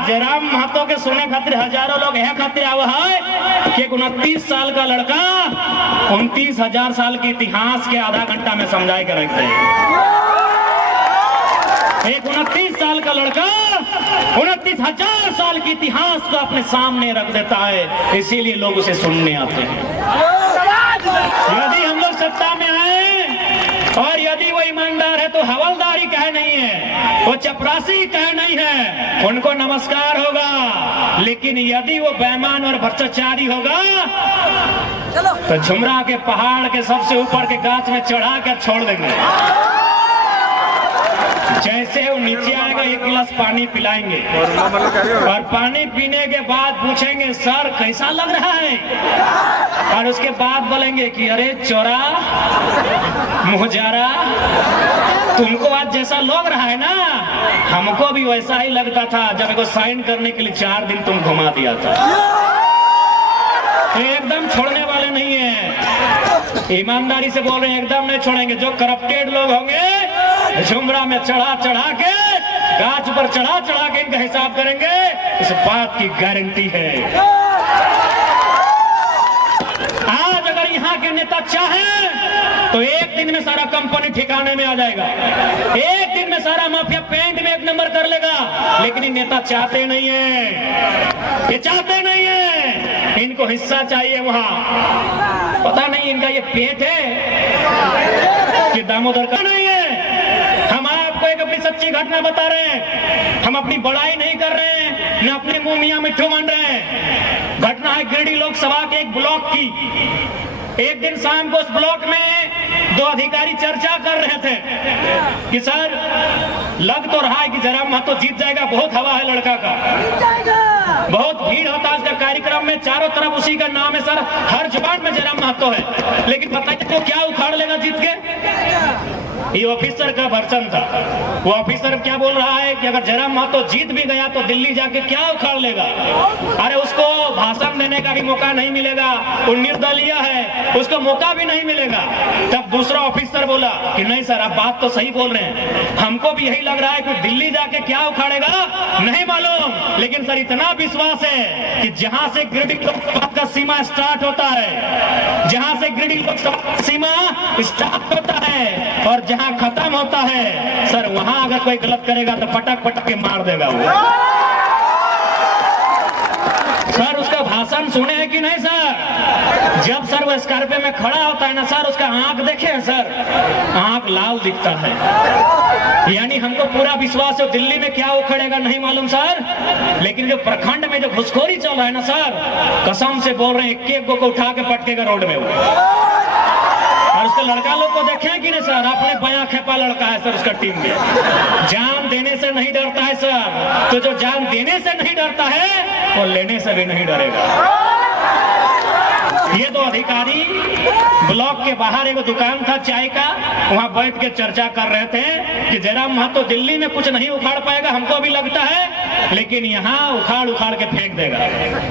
आज जयराम महतो के सुने खातिर हजारों लोग यह खातिर आवा है कि 29 साल का लड़का 29,000 साल के इतिहास के आधा घंटा में समझाए के रख दे। एक 29 साल का लड़का 29,000 साल के इतिहास को अपने सामने रख देता है, इसीलिए लोग उसे सुनने आते हैं। यदि हम लोग सत्ता में आए और यदि वो ईमानदार है तो हवलदारी कहे नहीं है, वो चपरासी कहे नहीं है, उनको नमस्कार होगा। लेकिन यदि वो बेईमान और भ्रष्टाचारी होगा तो झुमरा के पहाड़ के सबसे ऊपर के गाछ में चढ़ा कर छोड़ देंगे। जैसे वो नीचे आएगा 1 गिलास पानी पिलाएंगे और पानी पीने के बाद पूछेंगे सर कैसा लग रहा है, और उसके बाद बोलेंगे कि अरे चोरा मुहजारा, तुमको आज जैसा लग रहा है ना, हमको भी वैसा ही लगता था जब को साइन करने के लिए 4 दिन तुम घुमा दिया था। तो एकदम छोड़ने वाले नहीं है, ईमानदारी से बोल रहे हैं, एकदम नहीं छोड़ेंगे। जो करप्टेड लोग होंगे झुमरा में चढ़ा चढ़ा के, गाछ पर चढ़ा चढ़ा के इनका हिसाब करेंगे, इस बात की गारंटी है। आज अगर यहाँ के नेता चाहें तो एक दिन में सारा कंपनी ठिकाने में आ जाएगा, एक दिन में सारा माफिया पेंट में 1 नंबर कर लेगा। लेकिन ये नेता चाहते नहीं है, ये चाहते नहीं है, इनको हिस्सा चाहिए वहां। पता नहीं इनका ये पेट है कि दामोदर का नहीं है। हम आपको एक अपनी सच्ची घटना बता रहे हैं, हम अपनी बड़ाई नहीं कर रहे हैं, न अपने मुंह मियां मिट्ठू मान रहे हैं। घटना है गिरिडीह लोकसभा के एक ब्लॉक की। एक दिन शाम को उस ब्लॉक में 2 अधिकारी चर्चा कर रहे थे कि सर लग तो रहा है कि जयराम महतो जीत जाएगा, बहुत हवा है लड़का का, बहुत भीड़ होता है उसका कार्यक्रम में, चारों तरफ उसी का नाम है सर, हर जुबान में जयराम महतो है। लेकिन बताइए तो क्या उखाड़ लेगा जीत के? ये ऑफिसर का वर्चन था। वो ऑफिसर क्या बोल रहा है कि अगर जयराम महतो जीत भी गया तो दिल्ली जाके क्या उखाड़ लेगा? अरे उसको भाषण देने का भी मौका नहीं मिलेगा, वो निर्दलीय है, उसको मौका भी नहीं मिलेगा। तब दूसरा ऑफिसर बोला कि नहीं सर आप बात तो सही बोल रहे हैं, हमको भी यही लग रहा है कि दिल्ली जाके क्या उखाड़ेगा नहीं मालूम, लेकिन सर इतना विश्वास है कि जहां से गिरिडीह लोकसभा का सीमा स्टार्ट होता है, जहां से गिरिडीह लोकसभा सीमा स्टार्ट होता है और जहां खत्म होता है सर, वहां अगर कोई गलत करेगा तो पटक पटक के मार देगा वो। सर उसका भाषण सुने हैं कि नहीं सर? जब सर वो स्कॉर्पियो में खड़ा होता है ना सर, उसका आंख देखे सर, आंख लाल दिखता है। यानी हमको पूरा विश्वास है दिल्ली में क्या उखड़ेगा नहीं मालूम सर, लेकिन जो प्रखंड में जो घुसखोरी चल रहा है ना सर, कसम से बोल रहे हैं एक को उठा के पटकेगा रोड में वो। और उसका लड़का लोग को देखे कि नहीं सर, अपने बया खेपा लड़का है सर उसका टीम में, जान देने से नहीं डरता है सर। तो जो जान देने से नहीं डरता है वो लेने से भी नहीं डरेगा। ये 2 अधिकारी ब्लॉक के बाहर एक दुकान था चाय का, वहां बैठ के चर्चा कर रहे थे कि जयराम महतो दिल्ली में कुछ नहीं उखाड़ पाएगा, हमको भी लगता है, लेकिन यहाँ उखाड़ उखाड़ के फेंक देगा।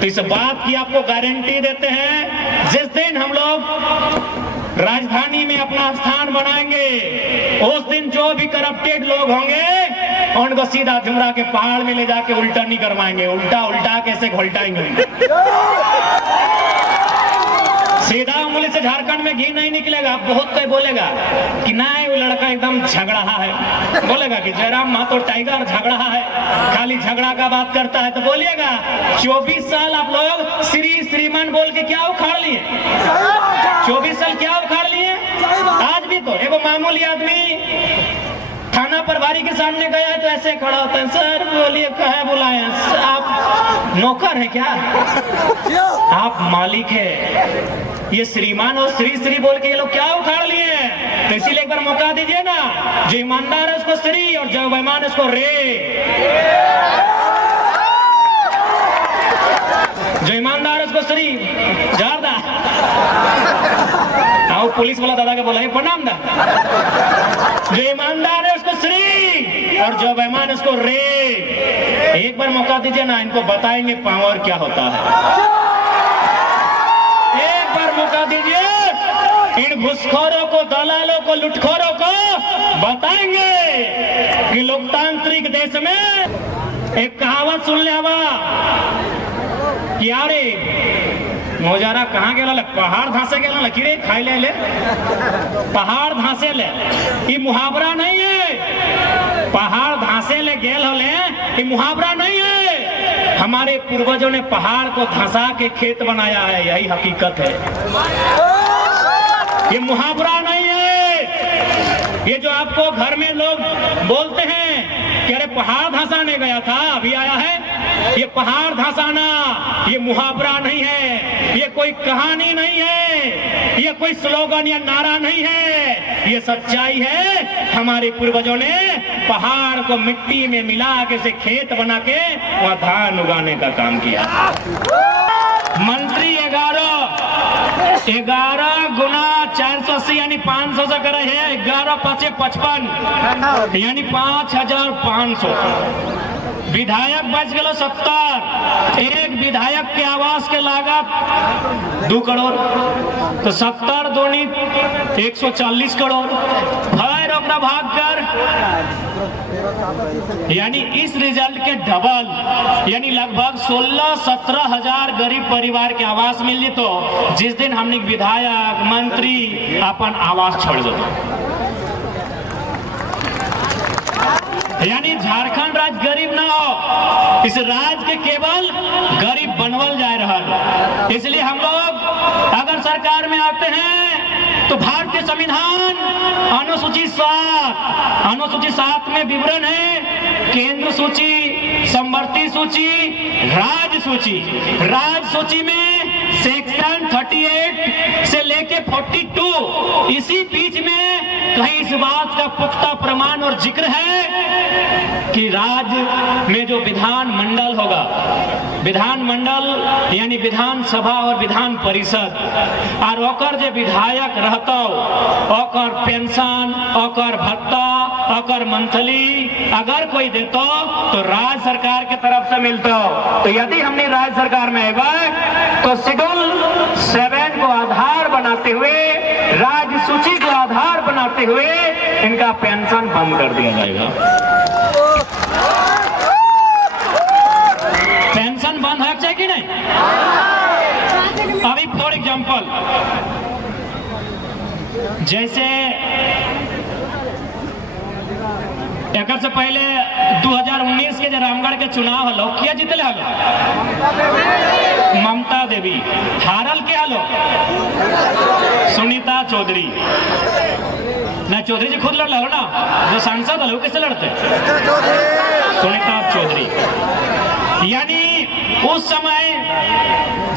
तो इस बात की आपको गारंटी देते हैं, जिस दिन हम लोग राजधानी में अपना स्थान बनाएंगे उस दिन जो भी करप्टेड लोग होंगे उनको सीधा झुमरा के पहाड़ में ले जाके उल्टा नहीं करवाएंगे, उल्टा उल्टा कैसे घोलटाएंगे, सीधा उंगली से झारखंड में घी नहीं निकलेगा। बहुत कोई बोलेगा कि नहीं वो लड़का एकदम झगड़ा है, बोलेगा कि जयराम महतो टाइगर झगड़ा है, खाली झगड़ा का बात करता है। तो बोलिएगा 24 साल आप लोग श्री श्रीमान बोल के क्या उखाड़ लिए? 24 साल क्या उखाड़ लिए? आज भी तो एगो मामूली आदमी थाना प्रभारी के सामने गया है तो ऐसे खड़ा होता है, सर बोलिए कहे बुलाए, आप नौकर है क्या? आप मालिक है। ये श्रीमान और श्री श्री बोल के ये लोग क्या उखाड़ लिए हैं? तो इसीलिए एक बार मौका दीजिए ना, जो ईमानदार है उसको श्री और जो बेईमान है उसको रे, जो ईमानदार है उसको श्री जारदा। आओ पुलिस वाला दादा के बोला है प्रणाम दा, जो ईमानदार है उसको श्री और जो बेईमान है उसको रे। एक बार मौका दीजिए ना, इनको बताएंगे पावर क्या होता है। एक बार मौका दीजिए, इन घुसखोरों को, दलालों को, लुटखोरों को बताएंगे कि लोकतांत्रिक देश में एक कहावत सुन ले हवा कि अरे मोजारा कहाँ गेला, पहाड़ धांसे गेला कीड़े खाई ले पहाड़ धांसे ले, ये मुहावरा नहीं है। पहाड़ धांसे ले गेल होले, ये मुहावरा नहीं है। हमारे पूर्वजों ने पहाड़ को धंसा के खेत बनाया है, यही हकीकत है। ये मुहावरा नहीं है। ये जो आपको घर में लोग बोलते हैं कि अरे पहाड़ धंसाने गया था अभी आया है, ये पहाड़ धंसाना ये मुहावरा नहीं है, ये कोई कहानी नहीं है, ये कोई स्लोगन या नारा नहीं है, ये सच्चाई है। हमारे पूर्वजों ने पहाड़ को मिट्टी में मिला के से खेत बना के वहां धान उगाने का काम किया। मंत्री 11 गुना 480 यानी 500 से करे है, 11 5 55 यानी 5500। विधायक बच गए 70। एक विधायक के आवास के लागत 2 करोड़, तो 70 दूनी 140 करोड़। फिर अपना भाग कर यानी इस रिजल्ट के डबल यानी लगभग 16-17 हजार गरीब परिवार के आवास मिल तो जिस दिन हमने विधायक मंत्री अपन आवास छोड़ दो, यानी झारखंड राज्य गरीब ना हो, इस राज्य के केवल गरीब बनवल जा रहा। इसलिए हम लोग अगर सरकार में आते हैं तो भारतीय संविधान अनुसूची 7 में विवरण है केंद्र सूची, समवर्ती सूची, राज्य सूची। राज्य सूची में सेक्शन 38 से लेके 42 इसी बीच में कहीं इस बात का पुख्ता प्रमाण और जिक्र है कि राज्य में जो विधान मंडल होगा, विधान मंडल यानी विधानसभा और विधान परिषद, और ओकर जो विधायक रहता ओकर पेंशन, ओकर भत्ता, ओकर मंथली अगर कोई देतो तो राज्य सरकार के तरफ से मिलता। तो यदि हमने राज्य सरकार में आएगा तो शेड्यूल 7 को आधार बनाते हुए, राज्य सूची को आधार बनाते हुए इनका पेंशन बंद कर दिया जाएगा। पेंशन बंद है चाहिए कि नहीं? अभी फॉर एग्जांपल जैसे एक से पहले 2019 के जो रामगढ़ के चुनाव हलो क्या जीतले हलो? ममता देवी। हारल के हलो? सुनीता चौधरी। ना चौधरी जी खुद लड़ लो ना, जो सांसद हलो किससे लड़ते? सुनीता चौधरी। यानी उस समय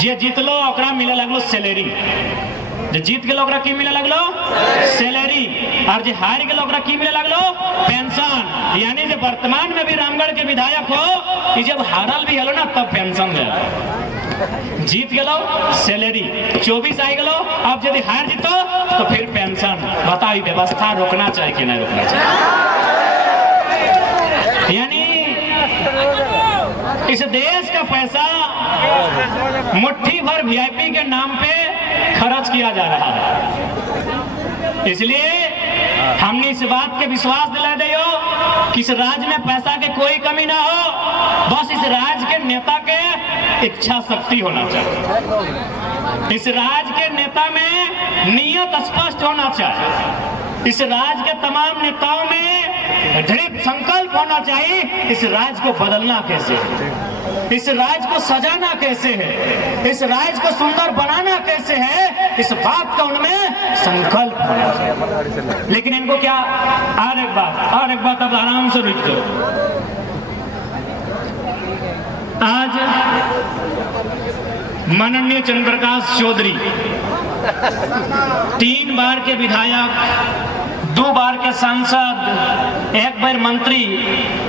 जे जीतलो ओकरा मिले लगलो सैलरी, जो जीत गए ओकरा की मिले लगलो सैलरी, और जो हार गए ओकरा की मिले लगलो पेंशन। यानी जो वर्तमान में भी रामगढ़ के विधायक हो कि जब हारल भी हलो ना तब पेंशन दे, जीत गलो सैलरी, 24 आई गलो, अब यदि हार जीतो तो फिर पेंशन। बताओ व्यवस्था रोकना चाहिए कि नहीं रोकना चाहिए? यानी इस देश का पैसा मुट्ठी भर वीआईपी के नाम पे खर्च किया जा रहा है। इसलिए हमने इस बात के विश्वास दिला दियो कि इस राज्य में पैसा के कोई कमी ना हो, बस इस राज्य के नेता के इच्छा शक्ति होना चाहिए। इस राज्य के नेता में नियत स्पष्ट होना चाहिए। इस राज्य के तमाम नेताओं में दृढ़ संकल्प होना चाहिए इस राज्य को बदलना कैसे है, इस राज्य को सजाना कैसे है, इस राज्य को सुंदर बनाना कैसे है, इस बात का उनमें संकल्प होना चाहिए। लेकिन इनको क्या और एक बात अब आराम से रुक जाओ। आज माननीय चंद्र प्रकाश चौधरी 3 बार के विधायक, 2 बार के सांसद, 1 बार मंत्री,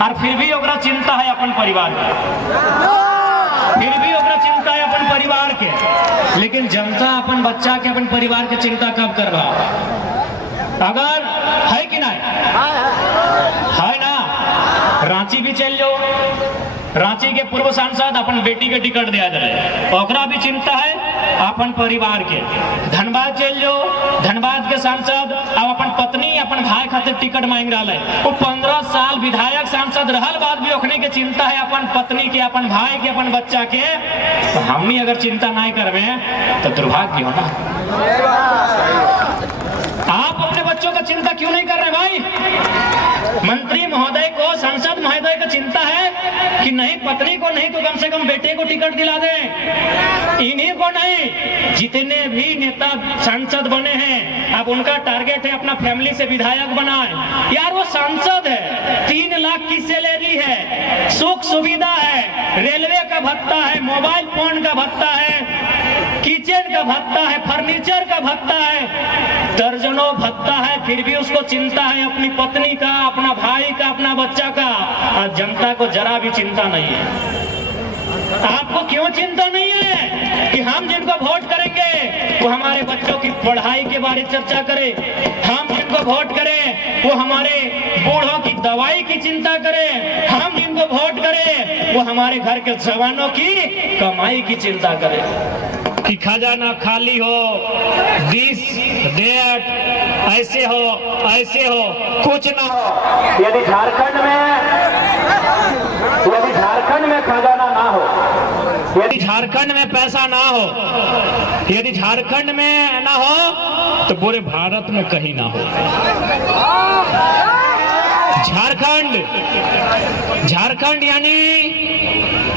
और फिर भी ओकरा चिंता है अपन परिवार के, फिर भी ओकरा चिंता है अपन परिवार के। लेकिन जनता अपन बच्चा के, अपन परिवार के चिंता कब कर रहा? अगर है कि नहीं है ना, रांची भी चल जाओ, रांची के पूर्व सांसद अपन बेटी के टिकट दिया जाए, ओकरा भी चिंता है अपन परिवार के धनबाद चल जाओ, धनबाद के सांसद अब अपन पत्नी अपन भाई खातिर टिकट मांग रहा है। वो 15 साल विधायक सांसद रहल बाद भी ओखने के चिंता है अपन पत्नी के, अपन भाई के, अपन बच्चा के। तो हम ही अगर चिंता नहीं करवे तो दुर्भाग्य हो ना। आप अपने बच्चों का चिंता क्यों नहीं कर रहे भाई? मंत्री महोदय को, सांसद महोदय को चिंता है कि नहीं पत्नी को नहीं तो कम से कम बेटे को टिकट दिला दें। इन्हीं को नहीं, जितने भी नेता सांसद बने हैं अब उनका टारगेट है अपना फैमिली से विधायक बनाए। यार वो सांसद है, 3 लाख की सैलरी है, सुख सुविधा है, रेलवे का भत्ता है, मोबाइल फोन का भत्ता है, किचन का भत्ता है, फर्नीचर का भत्ता है, दर्जनों भत्ता है, फिर भी उसको चिंता है अपनी पत्नी का, अपना भाई का, अपना बच्चा का। और जनता को जरा भी चिंता नहीं है। आपको क्यों चिंता नहीं है कि हम जिनको वोट करेंगे वो हमारे बच्चों की पढ़ाई के बारे में चर्चा करें, हम जिनको वोट करें वो हमारे बूढ़ों की दवाई की चिंता करें, हम जिनको वोट करें वो हमारे घर के जवानों की कमाई की चिंता करें। कि खजाना खाली हो, दिस दैट, ऐसे हो, कुछ ना हो। यदि झारखंड में खजाना ना हो, यदि झारखंड में पैसा ना हो, यदि झारखंड में ना हो तो पूरे भारत में कहीं ना हो। झारखंड यानी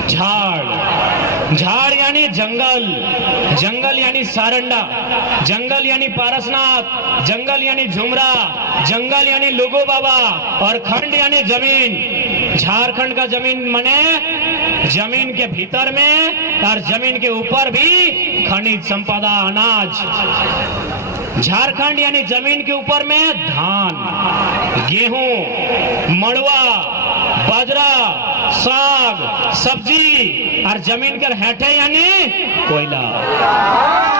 झाड़ यानी जंगल यानी सारंडा, जंगल यानी पारसनाथ, जंगल यानी झुमरा, जंगल यानी लुगु बाबा, और खंड यानी जमीन। झारखंड का जमीन माने जमीन के भीतर में और जमीन के ऊपर भी खनिज संपदा, अनाज। झारखंड यानी जमीन के ऊपर में धान, गेहूं, मड़ुआ, बाजरा, साग, सब्जी, और जमीन के हेठे यानी कोयला।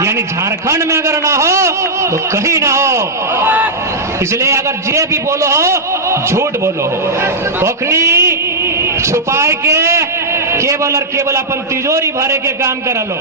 यानी झारखंड में अगर ना हो तो कहीं ना हो। इसलिए अगर जे भी बोलो हो झूठ बोलो हो, ओखनी छुपाए के केवल और केवल अपन तिजोरी भरे के काम कर लो।